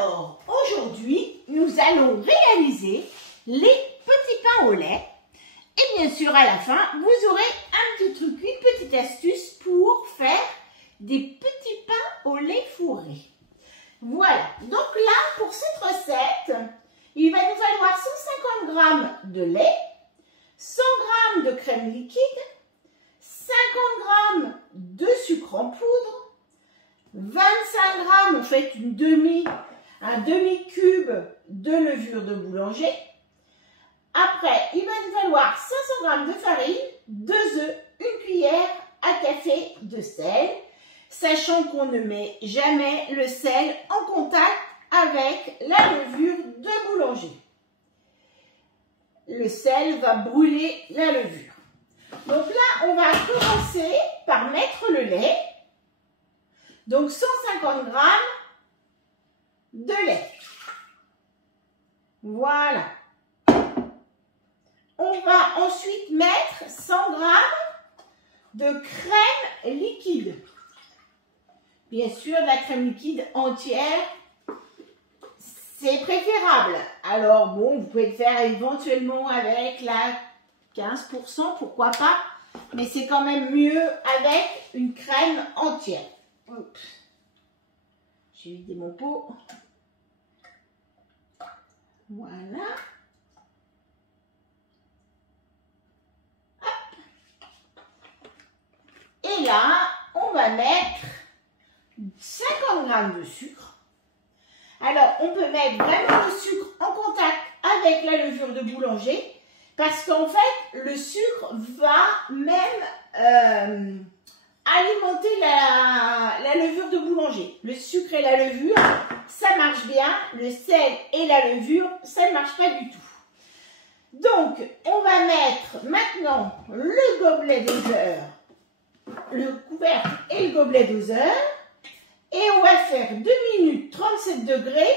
Alors, aujourd'hui, nous allons réaliser les petits pains au lait. Et bien sûr, à la fin, vous aurez un petit truc, une petite astuce pour faire des petits pains au lait fourré. Voilà, donc là, pour cette recette, il va nous falloir 150 g de lait, 100 g de crème liquide, 50 g de sucre en poudre, 25 g, vous faites un demi-cube de levure de boulanger. Après, il va nous falloir 500 g de farine, 2 œufs, une cuillère à café de sel, sachant qu'on ne met jamais le sel en contact avec la levure de boulanger. Le sel va brûler la levure. Donc là, on va commencer par mettre le lait. Donc 150 g de lait. Voilà. On va ensuite mettre 100 g de crème liquide. Bien sûr, de la crème liquide entière, c'est préférable. Alors bon, vous pouvez le faire éventuellement avec la 15%, pourquoi pas. Mais c'est quand même mieux avec une crème entière. Oups. J'ai vidé mon pot. Voilà. Et là, on va mettre 50 g de sucre. Alors, on peut mettre vraiment le sucre en contact avec la levure de boulanger parce qu'en fait, le sucre va même alimenter la levure de boulanger. Le sucre et la levure, ça marche bien. Le sel et la levure, ça ne marche pas du tout. Donc, on va mettre maintenant le gobelet doseur, le couvercle et le gobelet doseur. Et on va faire 2 minutes 37 degrés,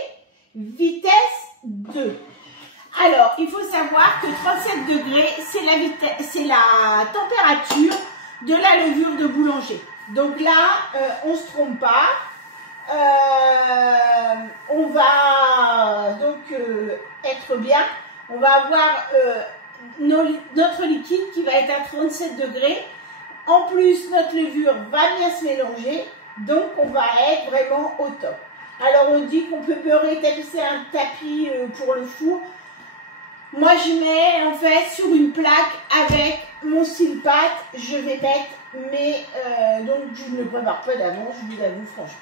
vitesse 2. Alors, il faut savoir que 37 degrés, c'est la température de la levure de boulanger. Donc là, on ne se trompe pas. On va donc être bien. On va avoir notre liquide qui va être à 37 degrés. En plus, notre levure va bien se mélanger. Donc, on va être vraiment au top. Alors, on dit qu'on peut beurrer, tapisser un tapis pour le four. Moi, je mets en fait sur une plaque avec mon style-pâte. Je vais mettre donc, je ne le prépare pas d'avance, je vous avoue franchement.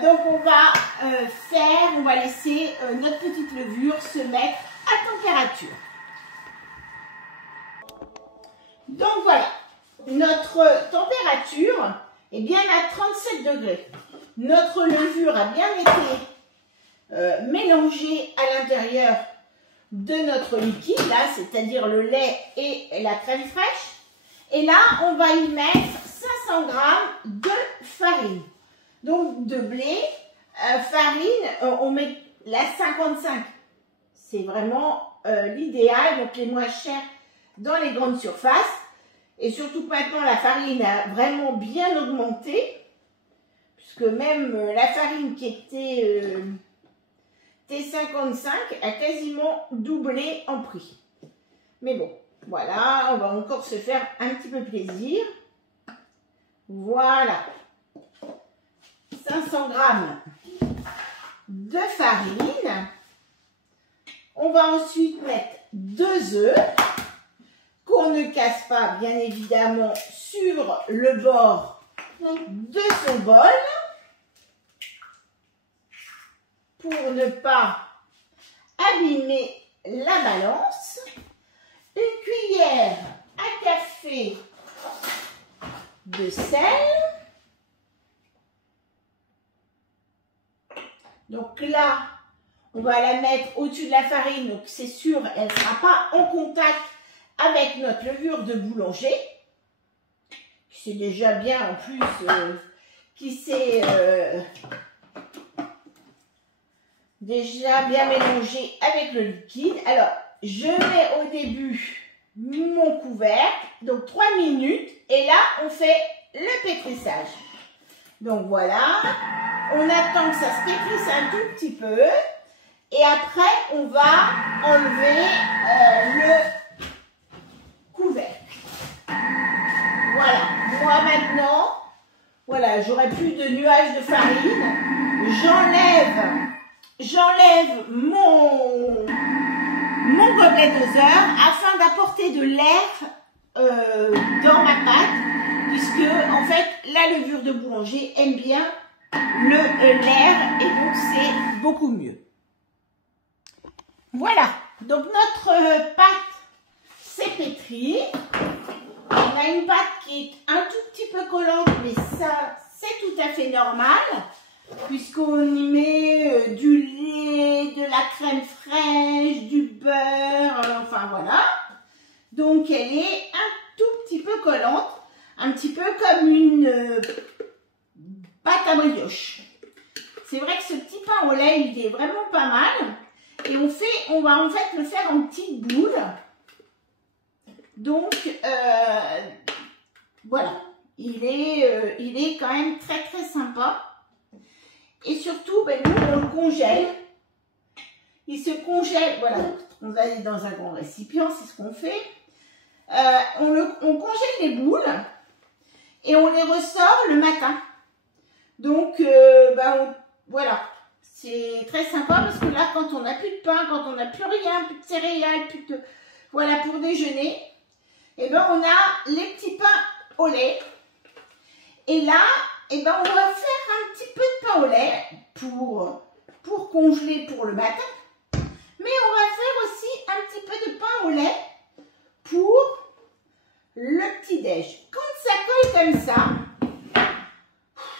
Donc, on va laisser notre petite levure se mettre à température. Donc, voilà. Notre température est bien à 37 degrés. Notre levure a bien été mélangée à l'intérieur de notre liquide, là, c'est-à-dire le lait et la crème fraîche. Et là, on va y mettre 500 g de farine. Donc, de blé, farine, on met la 55. C'est vraiment l'idéal, donc les moins chers dans les grandes surfaces. Et surtout maintenant, la farine a vraiment bien augmenté, puisque même la farine qui était T55 a quasiment doublé en prix. Mais bon, voilà, on va encore se faire un petit peu plaisir. Voilà, 500 g de farine. On va ensuite mettre 2 œufs. Qu'on ne casse pas, bien évidemment, sur le bord de son bol pour ne pas abîmer la balance. Une cuillère à café de sel. Donc là, on va la mettre au-dessus de la farine, donc c'est sûr, elle ne sera pas en contact avec notre levure de boulanger, qui c'est déjà bien en plus, qui s'est déjà bien mélangé avec le liquide. Alors, je mets au début mon couvercle, donc 3 minutes, et là, on fait le pétrissage. Donc voilà, on attend que ça se pétrisse un tout petit peu. Et après, on va enlever le couvercle. Voilà. Moi maintenant, voilà, j'aurai plus de nuages de farine. J'enlève mon gobelet doseur afin d'apporter de l'air dans ma pâte, puisque en fait la levure de boulanger aime bien l'air et donc c'est beaucoup mieux. Voilà, donc notre pâte s'est pétrie. On a une pâte qui est un tout petit peu collante, mais ça c'est tout à fait normal, puisqu'on y met du lait, de la crème fraîche, du beurre, enfin voilà. Donc elle est un tout petit peu collante, un petit peu comme une pâte à brioche. C'est vrai que ce petit pain au lait, il est vraiment pas mal. Et on va en fait le faire en petites boules. Donc voilà, il est quand même très très sympa. Et surtout, ben, nous on le congèle. Il se congèle, voilà, on va aller dans un grand récipient, c'est ce qu'on fait. On congèle les boules et on les ressort le matin. Donc voilà. C'est très sympa parce que là, quand on n'a plus de pain, quand on n'a plus rien, plus de céréales, plus de... Voilà, pour déjeuner, et ben on a les petits pains au lait. Et là, et ben on va faire un petit peu de pain au lait pour congeler pour le matin. Mais on va faire aussi un petit peu de pain au lait pour le petit-déj. Quand ça colle comme ça,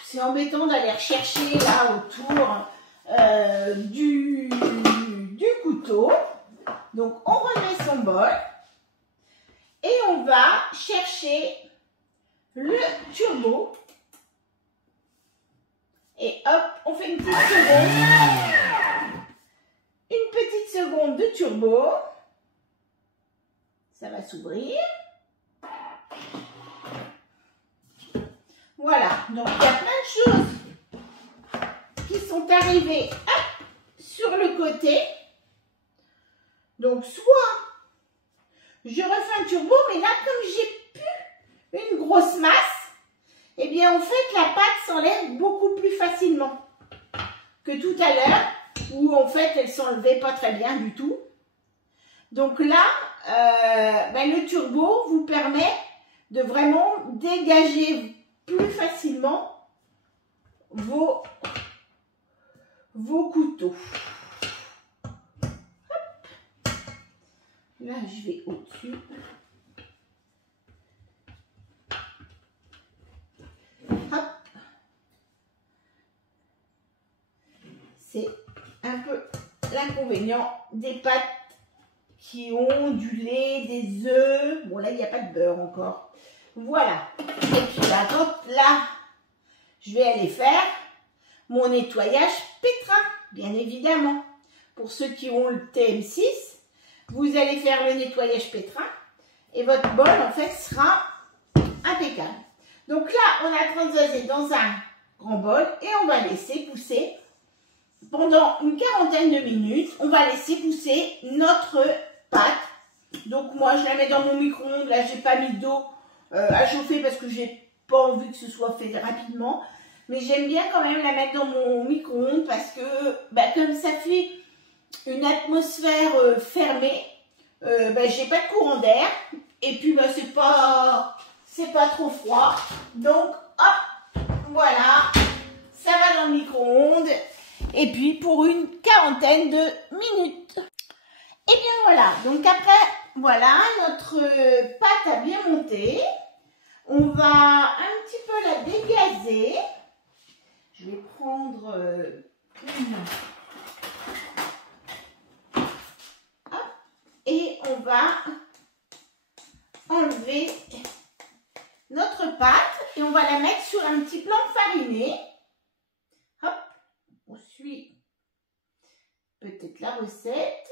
c'est embêtant d'aller rechercher là autour du couteau. Donc on remet son bol et on va chercher le turbo et hop, on fait une petite seconde de turbo. Ça va s'ouvrir. Voilà, donc il y a plein de choses qui sont arrivées sur le côté. Donc soit je refais un turbo, mais là comme j'ai plus une grosse masse, eh bien en fait la pâte s'enlève beaucoup plus facilement que tout à l'heure où en fait elle s'enlevait pas très bien du tout. Donc là, le turbo vous permet de vraiment dégager plus facilement vos couteaux. Hop. Là, je vais au-dessus. Hop. C'est un peu l'inconvénient des pâtes qui ont du lait, des œufs. Bon, là, il n'y a pas de beurre encore. Voilà. Et puis là, je vais aller faire mon nettoyage pétrin, bien évidemment. Pour ceux qui ont le TM6, vous allez faire le nettoyage pétrin et votre bol, en fait, sera impeccable. Donc là, on a transvasé dans un grand bol et on va laisser pousser pendant une quarantaine de minutes. On va laisser pousser notre pâte. Donc moi, je la mets dans mon micro-ondes. Là, j'ai pas mis d'eau à chauffer parce que j'ai pas envie que ce soit fait rapidement. Mais j'aime bien quand même la mettre dans mon micro-ondes parce que comme ça fait une atmosphère fermée, j'ai pas de courant d'air. Et puis c'est pas trop froid. Donc hop, voilà, ça va dans le micro-ondes. Et puis pour une quarantaine de minutes. Et bien voilà, donc après, voilà, notre pâte a bien monté. On va un petit peu la dégazer. Je vais prendre une. Hop, et on va enlever notre pâte et on va la mettre sur un petit plan fariné. Hop, on suit peut-être la recette.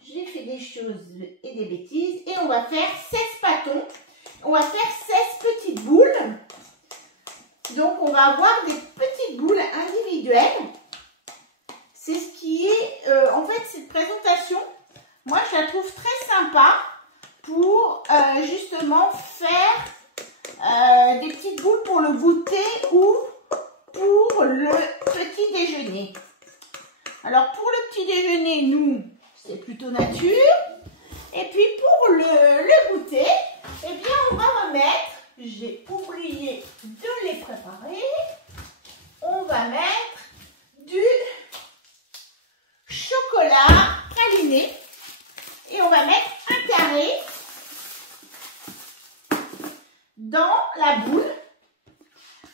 J'ai fait des choses et des bêtises et on va faire 16 pâtons. On va faire 16 petites boules Donc, on va avoir des petites boules individuelles. C'est ce qui est, en fait, cette présentation, moi, je la trouve très sympa pour justement faire des petites boules pour le goûter ou pour le petit déjeuner. Alors, pour le petit déjeuner, nous, c'est plutôt nature. Et puis, pour le goûter, eh bien, on va remettre, j'ai oublié de les préparer, on va mettre du chocolat praliné et on va mettre un carré dans la boule.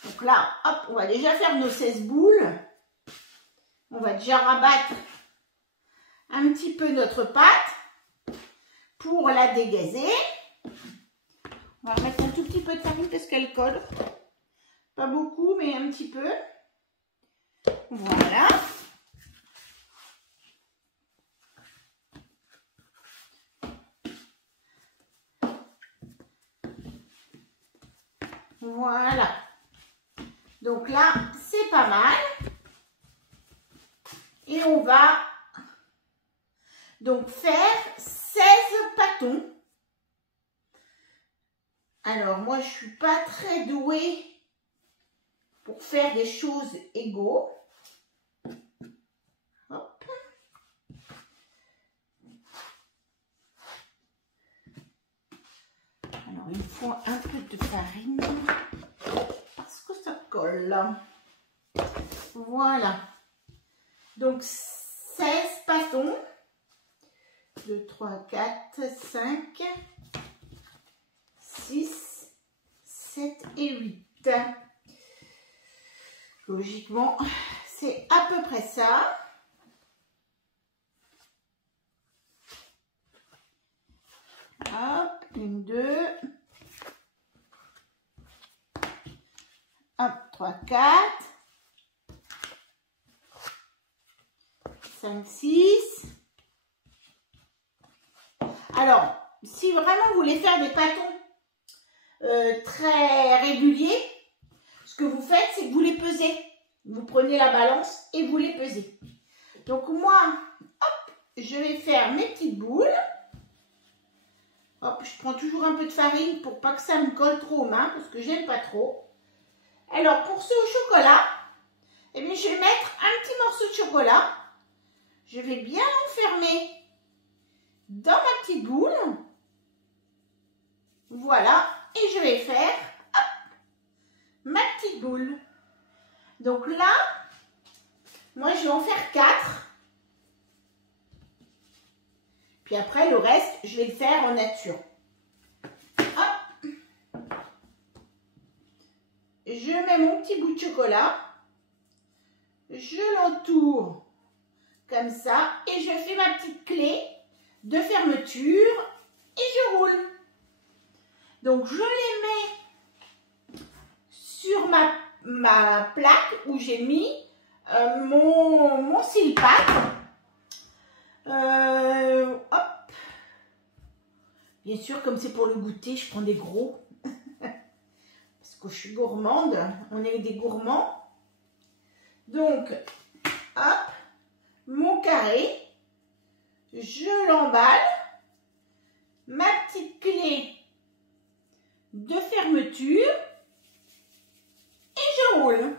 Donc là, hop, on va déjà faire nos 16 boules. On va déjà rabattre un petit peu notre pâte pour la dégazer. On va remettre un tout petit peu de farine parce qu'elle colle. Pas beaucoup, mais un petit peu. Voilà. Voilà. Donc là, c'est pas mal. Et on va donc faire 16 pâtons. Alors, moi, je ne suis pas très douée pour faire des choses égaux. Hop. Alors, il faut un peu de farine parce que ça colle. Voilà. Donc, 16 pâtons. 2, 3, 4, 5, 6, 7 et 8. Logiquement, c'est à peu près ça. Hop, 1, 2. Hop, 3, 4. 5, 6. Alors, si vraiment vous voulez faire des pâtons très réguliers, ce que vous faites, c'est que vous les pesez. Vous prenez la balance et vous les pesez. Donc moi, hop, je vais faire mes petites boules. Hop, je prends toujours un peu de farine pour pas que ça me colle trop aux mains, parce que j'aime pas trop. Alors, pour ce au chocolat, eh bien, je vais mettre un petit morceau de chocolat. Je vais bien l'enfermer dans ma petite boule. Voilà. Et je vais faire hop, ma petite boule. Donc là, moi je vais en faire 4. Puis après le reste, je vais le faire en nature. Hop. Je mets mon petit bout de chocolat. Je l'entoure comme ça. Et je fais ma petite clé de fermeture. Et je roule. Donc, je les mets sur ma plaque où j'ai mis mon silpack. Hop. Bien sûr, comme c'est pour le goûter, je prends des gros. Parce que je suis gourmande. On est des gourmands. Donc, hop. Mon carré. Je l'emballe. Ma petite clé de fermeture et je roule.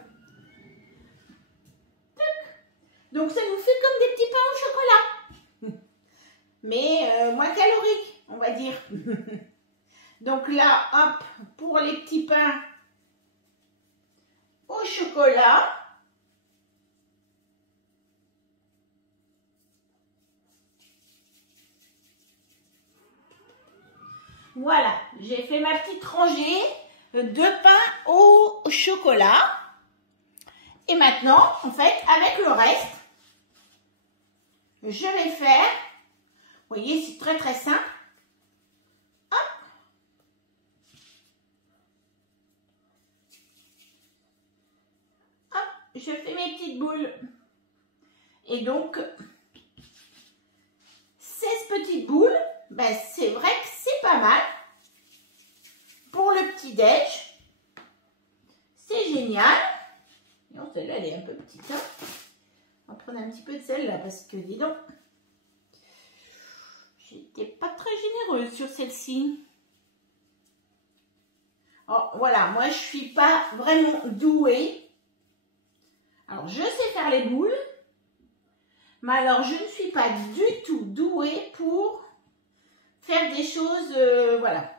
Donc ça nous fait comme des petits pains au chocolat, mais moins caloriques, on va dire. Donc là, hop, pour les petits pains au chocolat. Voilà, j'ai fait ma petite rangée de pain au chocolat. Et maintenant, en fait, avec le reste, je vais faire, vous voyez, c'est très très simple. Hop. Hop, je fais mes petites boules. Et donc, 16 petites boules, ben, c'est vrai que c'est pas mal. Pour le petit-déj, C'est génial. Non, celle-là, elle est un peu petite. Hein. On va prendre un petit peu de celle-là parce que, dis donc, j'étais pas très généreuse sur celle-ci. Oh, voilà, moi, je suis pas vraiment douée. Alors, je sais faire les boules. Mais alors, je ne suis pas du tout douée pour faire des choses, voilà,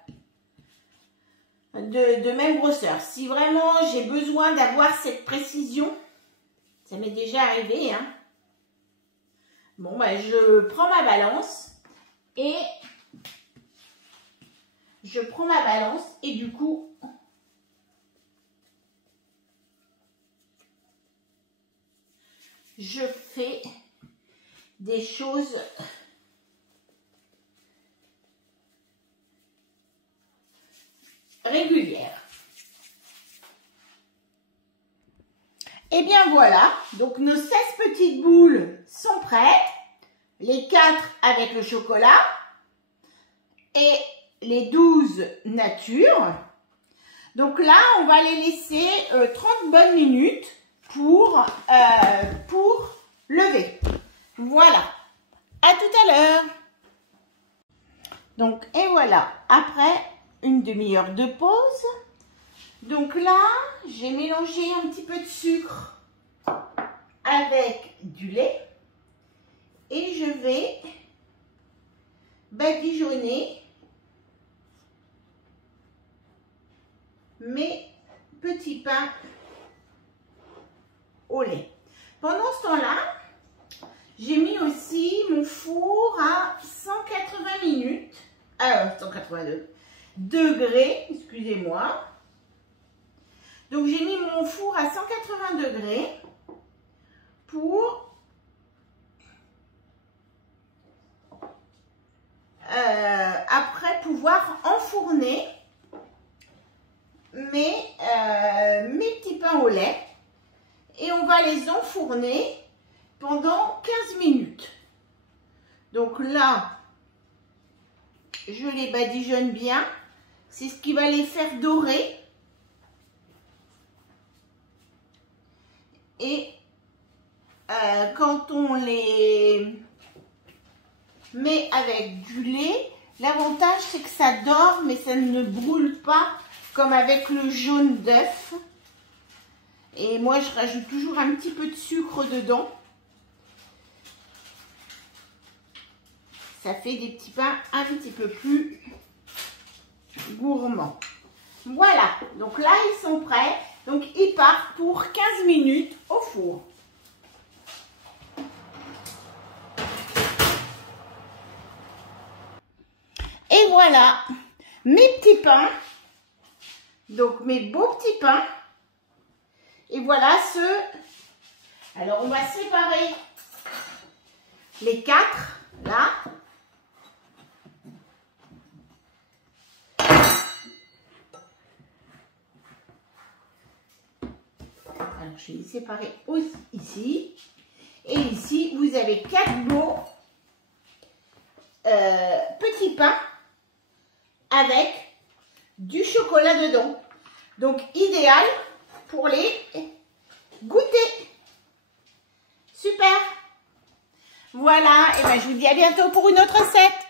de même grosseur. Si vraiment j'ai besoin d'avoir cette précision, ça m'est déjà arrivé, hein. Bon, bah, je prends ma balance et du coup, je fais des choses régulières. Et bien voilà, donc nos 16 petites boules sont prêtes, les 4 avec le chocolat et les 12 nature. Donc là, on va les laisser 30 bonnes minutes pour lever. Voilà, à tout à l'heure. Donc, et voilà, après une demi-heure de pause. Donc là, j'ai mélangé un petit peu de sucre avec du lait et je vais badigeonner mes petits pains au lait. Pendant ce temps-là, j'ai mis aussi mon four à 180 minutes, 182 degrés, excusez-moi. Donc, j'ai mis mon four à 180 degrés pour après pouvoir enfourner mes petits pains au lait. Et on va les enfourner pendant 15 minutes. Donc là, je les badigeonne bien. C'est ce qui va les faire dorer. Et quand on les met avec du lait, l'avantage c'est que ça dort, mais ça ne brûle pas comme avec le jaune d'œuf. Et moi, je rajoute toujours un petit peu de sucre dedans. Ça fait des petits pains un petit peu plus gourmands. Voilà, donc là, ils sont prêts. Donc, ils partent pour 15 minutes au four. Et voilà, mes petits pains. Donc, mes beaux petits pains. Et voilà ceux. Alors, on va séparer les 4, là. Alors, je vais les séparer aussi ici. Et ici, vous avez 4 beaux petits pains avec du chocolat dedans. Donc, idéal pour les goûter. Super. Voilà, et ben je vous dis à bientôt pour une autre recette.